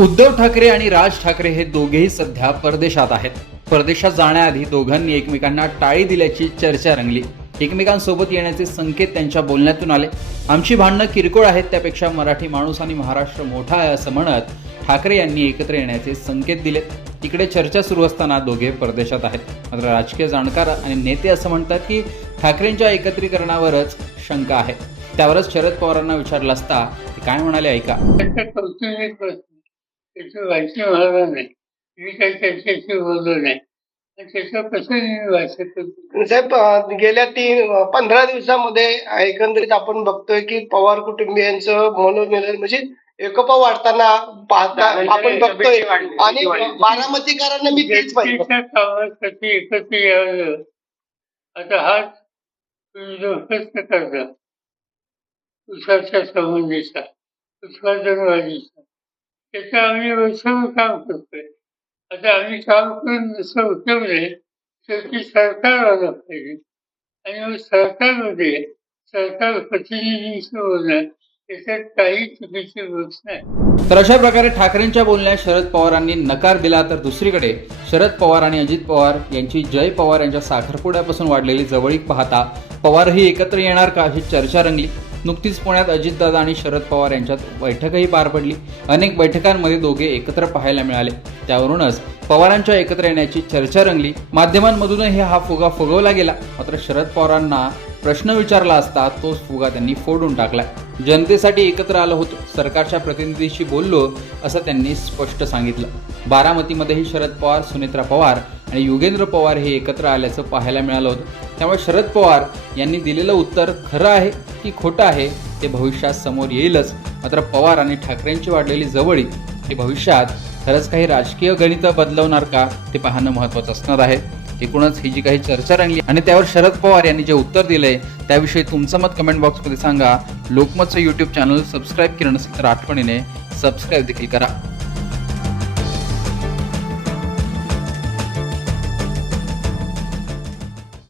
उद्धव ठाकरे आणि राज ठाकरे हे दोघेही सध्या परदेशात आहेत. परदेशात जाण्याआधी दोघांनी एकमेकांना टाळी दिल्याची चर्चा रंगली. एकमेकांसोबत येण्याचे संकेत त्यांच्या बोलण्यातून आले. आमची भांडणं किरकोळ आहेत त्यापेक्षा मराठी माणूस आणि महाराष्ट्र मोठा आहे असं म्हणत ठाकरे यांनी एकत्र येण्याचे संकेत दिलेत इकडे चर्चा सुरू असताना दोघे परदेशात आहेत. मात्र राजकीय जाणकार आणि नेते असं म्हणतात की ठाकरेंच्या एकत्रीकरणावरच शंका आहे. त्यावरच शरद पवारांना विचारलं असता ते काय म्हणाले ऐका. त्याचं वाचन व्हावं नाही मी काही त्याच्याशी बोललो नाही साहेब गेल्या तीन पंधरा दिवसामध्ये एकंदरीत आपण बघतोय की पवार कुटुंबियांचं मनोमिलन म्हणजे एकोपा वाढताना पाहता आपण बघतोय आणि बारामतीकरांना मी तेच पाहिजे. कामासाठी एकत्र यावं आता हाच करता उसाच्या संबंधीचा त्याचं आम्ही वर्षभर काम करतोय. आता आम्ही काम करून जसं उठवलंय शेवटी सरकार आलं पाहिजे. आणि मग सरकारमध्ये सरकार प्रतिनिधींशी बोलणं त्याच्यात काही चुकीची गोष्ट नाही. तर अशा प्रकारे ठाकरेंच्या बोलण्यास शरद पवारांनी नकार दिला तर दुसरीकडे शरद पवार आणि अजित पवार यांची जय पवार यांच्या साखरपुड्यापासून वाढलेली जवळीक पाहता पवारही एकत्र येणार का ही चर्चा रंगली. नुकतीच पुण्यात अजितदादा आणि शरद पवार यांच्यात बैठकही पार पडली. अनेक बैठकांमध्ये दोघे एकत्र पाहायला मिळाले. त्यावरूनच पवारांच्या एकत्र येण्याची चर्चा रंगली. माध्यमांमधूनही हा फुगा फुगवला गेला. मात्र शरद पवारांना प्रश्न विचारला असता तोच फुगा त्यांनी फोडून टाकला. जनतेसाठी एकत्र आलो होतो. सरकारच्या प्रतिनिधीशी बोललो असं त्यांनी स्पष्ट सांगितलं. बारामतीमध्येही शरद पवार सुनेत्रा पवार आणि योगेंद्र पवार हे एकत्र आल्याचं पाहायला मिळालं होतं. त्यामुळे शरद पवार यांनी दिलेलं उत्तर खरं आहे की खोटं आहे ते भविष्यात समोर येईलच. मात्र पवार आणि ठाकरेंची वाढलेली जवळी हे भविष्यात खरंच काही राजकीय गणितं बदलवणार का ते पाहणं महत्त्वाचं असणार आहे. एकूणच ही जी काही चर्चा रंगली आणि त्यावर शरद पवार यांनी जे उत्तर दिलंय त्याविषयी तुमचं मत कमेंट बॉक्समध्ये सांगा. लोकमतचं यूट्यूब चॅनल सबस्क्राईब केलं नसेल तर आठवणीने सबस्क्राईब देखील करा.